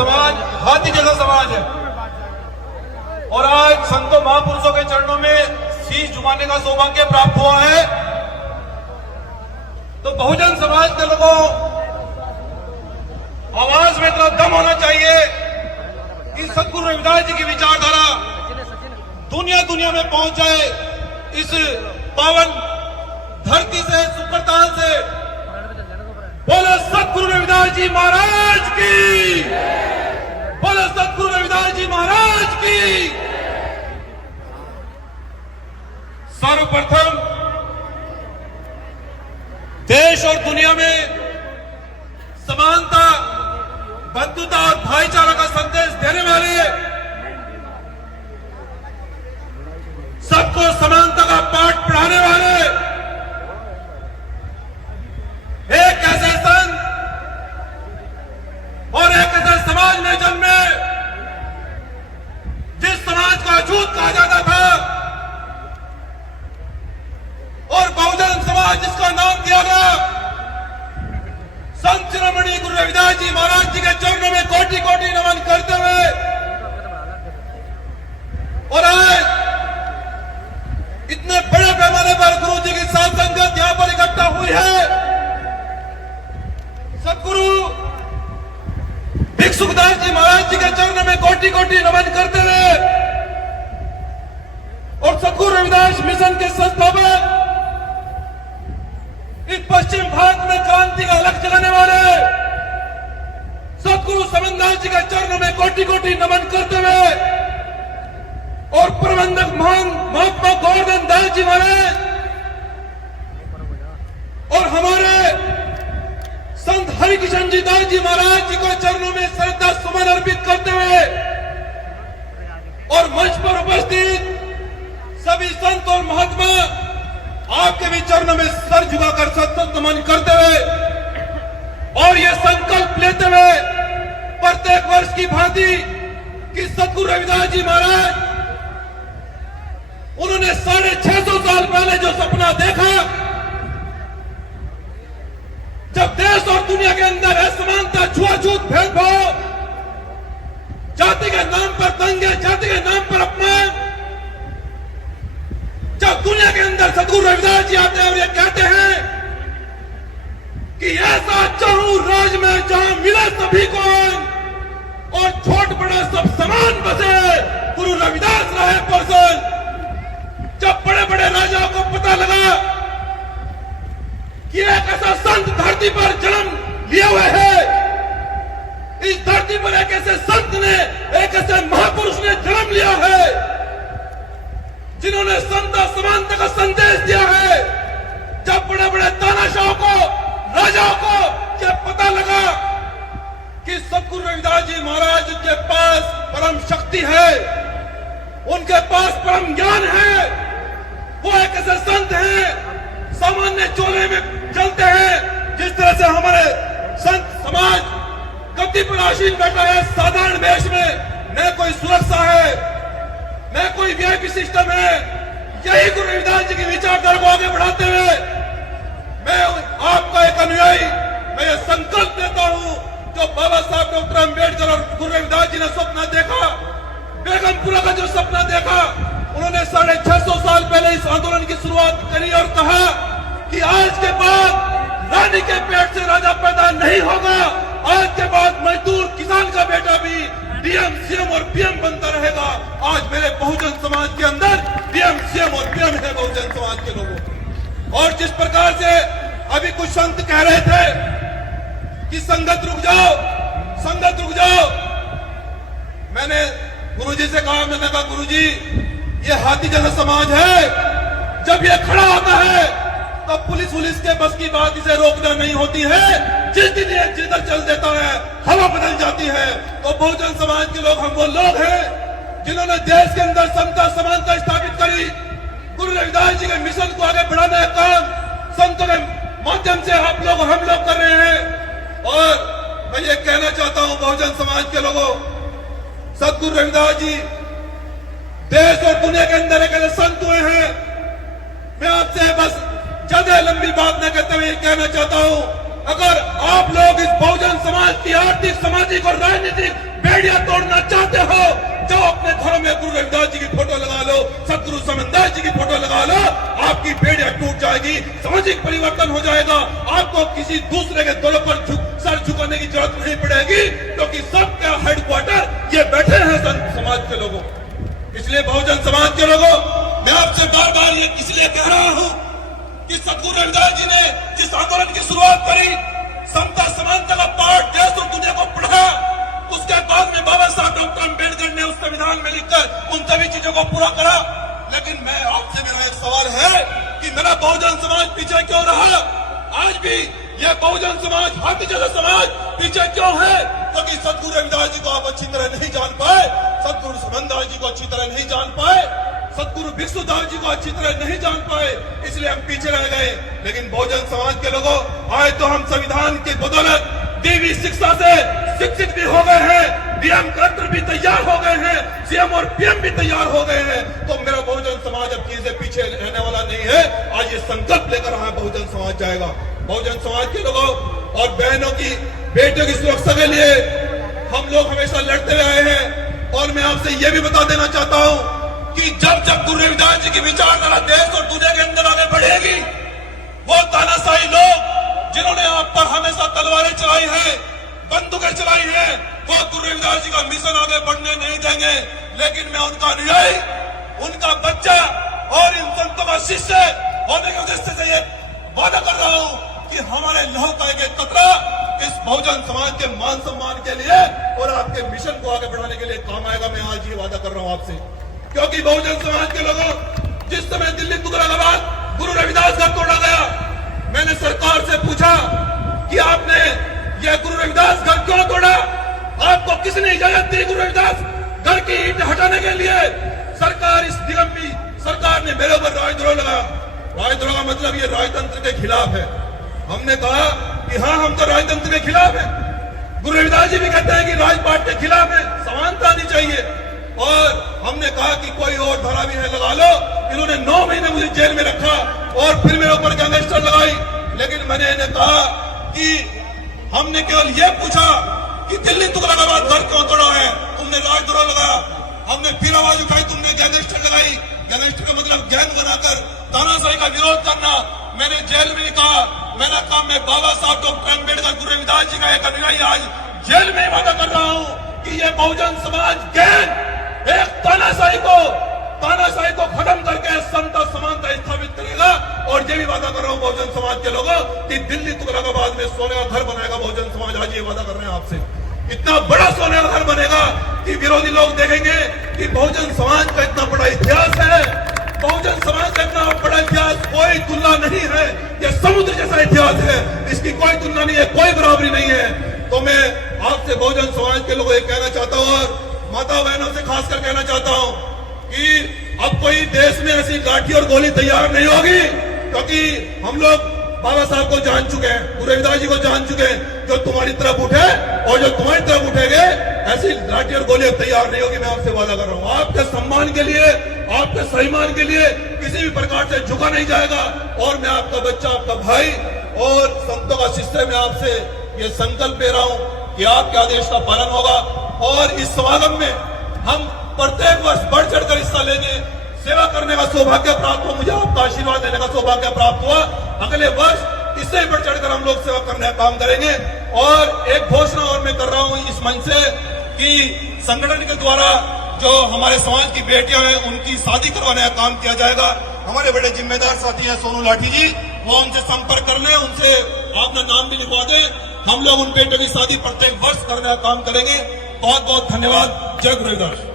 समाज हाथी जैसा समाज है और आज संतों महापुरुषों के चरणों में शीश झुकाने का सौभाग्य प्राप्त हुआ है। तो बहुजन समाज के लोगों आवाज में इतना दम होना चाहिए कि सद्गुरु रविदास जी की विचारधारा दुनिया दुनिया में पहुंच जाए। इस पावन धरती से सुपरताल से बोलो सद्गुरु रविदास जी महाराज की, बोलो सद्गुरु रविदास जी महाराज की। सर्वप्रथम देश और दुनिया में समानता, बंधुता और भाईचारा का संदेश देने वाले, सबको समानता का पाठ पढ़ाने वाले एक ऐसे संत और एक ऐसे समाज में जन्मे जिस समाज को अछूत कहा जाता था और बहुजन समाज जिसका नाम दिया गया। संत शिरोमणि गुरु रविदास जी महाराज जी के चरणों में कोटि कोटि नमन करते हुए और आज इतने बड़े पैमाने पर गुरु जी की साथ संगत यहां पर इकट्ठा हुई है। सदगुरु भिक्षुदास जी महाराज जी के चरणों में कोटि कोटि नमन करते हुए और सदगुरु रविदास मिशन के संस्थापक, इस पश्चिम भारत में क्रांति का अलग जगाने वाले सदगुरु समनदास जी के चरणों में कोटि कोटि नमन करते हुए और प्रबंधक महान महात्मा गोवर्धन दास जी महाराज और हमारे संत हरिकिशन जी दास जी महाराज जी को चरणों में श्रद्धा सुमन अर्पित करते हुए और मंच पर उपस्थित सभी संत और महात्मा आपके भी चरणों में सर झुकाकर सत्संग नमन करते हुए और ये संकल्प लेते हुए प्रत्येक वर्ष की भांति कि सद्गुरु रविदास जी महाराज उन्होंने 650 साल पहले जो सपना देखा, जब देश और दुनिया के अंदर असमानता, छुआछूत, भेदभाव, जाति के नाम पर दंगे, जाति के नाम पर अपमान, जब दुनिया के अंदर सद्गुरु रविदास जी आते हैं और ये कहते हैं कि ऐसा चाहूं राज में जहां मिले सभी को और छोट बड़ा सब समान बसे, गुरु रविदास रहे पर्सन। जब बड़े बड़े राजाओं को पता लगा कि एक ऐसा संत धरती पर जन्म लिए हुए है, इस धरती पर एक ऐसे संत ने, एक ऐसे महापुरुष ने जन्म लिया है जिन्होंने समता समानता का संदेश दिया है। जब बड़े बड़े तानाशाहों को, राजाओं को यह पता लगा कि सद्गुरु रविदास जी महाराज के पास परम शक्ति है, उनके पास परम ज्ञान है, वो एक ऐसे संत हैं, सामान्य चोले में चलते हैं, जिस तरह से हमारे संत समाज गद्दी पर आसीन बैठा है साधारण वेश में, न कोई सुरक्षा है, न कोई वीआईपी सिस्टम है। यही गुरु रविदास जी की विचारधारा को आगे बढ़ाते हुए मैं आपका एक अनुयायी, मैं ये संकल्प लेता हूं जो बाबा साहब डॉक्टर अम्बेडकर और गुरु रविदास जी ने सपना देखा, बेगमपुरा का जो सपना देखा, उन्होंने 650 साल पहले इस आंदोलन की शुरुआत करी और कहा कि आज के बाद रानी के पेट से राजा पैदा नहीं होगा, आज के बाद मजदूर किसान का बेटा भी डीएम, सीएम और पीएम बनता रहेगा। आज मेरे बहुजन समाज के अंदर डीएम, सीएम और पीएम है बहुजन समाज के लोगों। और जिस प्रकार से अभी कुछ संत कह रहे थे कि संगत रुक जाओ, संगत रुक जाओ, मैंने गुरुजी से कहा, मैंने कहा गुरुजी ये हाथी जैसा समाज है, जब ये खड़ा होता है तो पुलिस के बस की बात इसे रोकना नहीं होती है। जिस दिन ये जिधर चल देता है हवा बदल जाती है। तो बहुजन समाज के लोग हम वो लोग हैं जिन्होंने देश के अंदर समता समानता स्थापित करी। गुरु रविदास जी के मिशन को आगे बढ़ाने का काम संतों के माध्यम से आप लोग हम लोग कर रहे हैं। और मैं ये कहना चाहता हूं बहुजन समाज के लोगों, सद्गुरु रविदास जी देश और दुनिया के अंदर एक ऐसे संत हुए हैं। मैं आपसे बस ज्यादा लंबी बात न करते हुए कहना चाहता हूं अगर आप लोग इस बहुजन समाज की आर्थिक, सामाजिक और राजनीतिक बेड़ियां तोड़ना चाहते हो, जो अपने घरों में गुरु रविदास जी की फोटो लगा लो, सदगुरु समनदास जी की फोटो लगा लो, आपकी बेड़ियां टूट जाएगी, सामाजिक परिवर्तन हो जाएगा। आपको किसी दूसरे के दलों पर सर झुकाने की जरूरत नहीं पड़ेगी, क्योंकि सबका हेडक्वार्टर ये बैठे हैं संत समाज के लोगों। इसलिए बहुजन समाज के लोगों, मैं आपसे बार बार ये इसलिए कह रहा हूं कि सदगुरु रविदास जी ने जिस आंदोलन की शुरुआत करी, समता समानता का पाठ देश और दुनिया को पढ़ा, उसके बाद में बाबा साहब डॉक्टर अम्बेडकर ने उस संविधान में लिखकर उन सभी चीजों को पूरा करा। लेकिन मैं आपसे मेरा एक सवाल है कि मेरा बहुजन समाज पीछे क्यों रहा? आज भी यह बहुजन समाज, हाथी जैसा समाज पीछे क्यों है? क्योंकि सदगुरु रविदास जी को आप अच्छी तरह नहीं जान पाए, सदगुरु समनदास जी को अच्छी तरह नहीं जान पाए, सदगुरु भिक्षुदास जी को अच्छी तरह नहीं जान पाए, इसलिए हम पीछे रह गए। लेकिन बहुजन समाज के लोगों, आज तो हम संविधान की बदौलत देवी शिक्षा से शिक्षित भी हो गए हैं, डीएम कलेक्टर भी तैयार हो गए हैं, सीएम और पीएम भी तैयार हो गए हैं। तो मेरा बहुजन समाज अब चीजें पीछे रहने वाला नहीं है। आज ये संकल्प लेकर हमारा बहुजन समाज जाएगा। बहुजन समाज के लोगों और बहनों की, बेटियों की सुरक्षा के लिए हम लोग हमेशा लड़ते हुए आए हैं। और मैं आपसे ये भी बता देना चाहता हूं कि जब जब गुरु रविदास जी की विचारधारा देश और दुनिया के अंदर आगे बढ़ेगी, वो तानाशाही लोग जिन्होंने आप पर हमेशा तलवारें चलाई है, बंदूकें चलाई है, वो गुरु रविदास जी का मिशन आगे बढ़ने नहीं देंगे। लेकिन मैं उनका अनुयायी, उनका बच्चा और इन संतों का शिष्य होने के उद्देश्य से ये वादा कर रहा हूं कि हमारे लहू का एक कतरा इस बहुजन समाज के मान सम्मान के लिए और आपके मिशन को आगे बढ़ाने के लिए काम आएगा। मैं आज ये वादा कर रहा हूं आपसे, क्योंकि बहुजन समाज के लोगों, जिस समय दिल्ली तुगलकाबाद गुरु रविदास घर तोड़ा गया, मैंने सरकार से पूछा कि आपने यह गुरु रविदास घर क्यों तोड़ा? आपको किसने इजाजत दी गुरु रविदास घर की ईंट हटाने के लिए? सरकार, इस दिगंबी सरकार ने मेरे ऊपर राजद्रोह लगाया। राजद्रोह का मतलब ये राजतंत्र के खिलाफ है। हमने कहा कि हाँ, हम तो राजतंत्र के खिलाफ है। गुरु रविदास जी भी कहते हैं कि राजपाट के खिलाफ है, समानता आनी चाहिए। और हमने कहा कि कोई और धारा भी है लगा लो। इन्होंने 9 महीने मुझे जेल में रखा और फिर मेरे ऊपर गैंगस्टर लगाई। लेकिन मैंने इन्हें कहा कि हमने केवल ये पूछा कि दिल्ली तुगलकाबाद घर क्यों तोड़ा है? तुमने राजद्रोह लगाया। हमने फिर आवाज उठाई, तुमने गैंगस्टर लगाई। गैंगस्टर का मतलब गैंग बनाकर तानाशाही का विरोध करना। मैंने जेल में कहा, मैंने कहा मैं बाबा साहब डॉक्टर अम्बेडकर गुरु रविदास जी का एक अनुयायी आज जेल में वादा कर रहा हूं कि ये बहुजन समाज गैंग एक तानाशाही को खत्म करके समता समानता स्थापित करेगा। और ये भी वादा कर रहा हूं बहुजन समाज के लोगों कि दिल्ली तुगलकाबाद में सोने का घर बनाएगा बहुजन समाज। आज ये वादा कर रहे हैं आपसे, इतना बड़ा सोने का घर बनेगा कि विरोधी लोग देखेंगे कि बहुजन समाज का इतना बड़ा इतिहास है। बहुजन समाज का इतना बड़ा इतिहास कोई तुलना नहीं है। ये समुद्र जैसा इतिहास है, इसकी कोई तुलना नहीं है, कोई बराबरी नहीं है। तो मैं आपसे बहुजन समाज के लोगों को कहना चाहता हूं और माता बहनों से खासकर कहना चाहता हूं कि अब कोई देश में ऐसी लाठी और गोली तैयार नहीं होगी, क्योंकि हम लोग बाबा साहब को जान चुके हैं, गुरु रविदास जी को जान चुके हैं। जो तुम्हारी तरफ उठे और जो तुम्हारी तरफ उठेंगे, ऐसी लाठी और गोली तैयार नहीं होगी। मैं आपसे वादा कर रहा हूं, आपके सम्मान के लिए, आपके सम्मान के लिए किसी भी प्रकार से झुका नहीं जाएगा। और मैं आपका बच्चा, आपका भाई और संतों का शिष्य, मैं आपसे ये संकल्प ले रहा हूं कि आपके आदेश का पालन होगा। और इस समागम में हम प्रत्येक वर्ष बढ़ चढ़कर हिस्सा लेंगे। सेवा करने का सौभाग्य प्राप्त हुआ, मुझे आपका आशीर्वाद देने का सौभाग्य प्राप्त हुआ। अगले वर्ष इससे बढ़ चढ़कर हम लोग सेवा करने का काम करेंगे। और एक घोषणा और मैं कर रहा हूं इस मंच से कि संगठन के द्वारा जो हमारे समाज की बेटियां हैं, उनकी शादी करवाने का काम किया जाएगा। हमारे बड़े जिम्मेदार साथी हैं सोनू लाठी जी, वो उनसे संपर्क कर लें, उनसे अपना नाम भी लिखवा दें। हम लोग उन बेटियों की शादी प्रत्येक वर्ष करने का काम करेंगे। बहुत बहुत धन्यवाद। जय गुरु रविदास।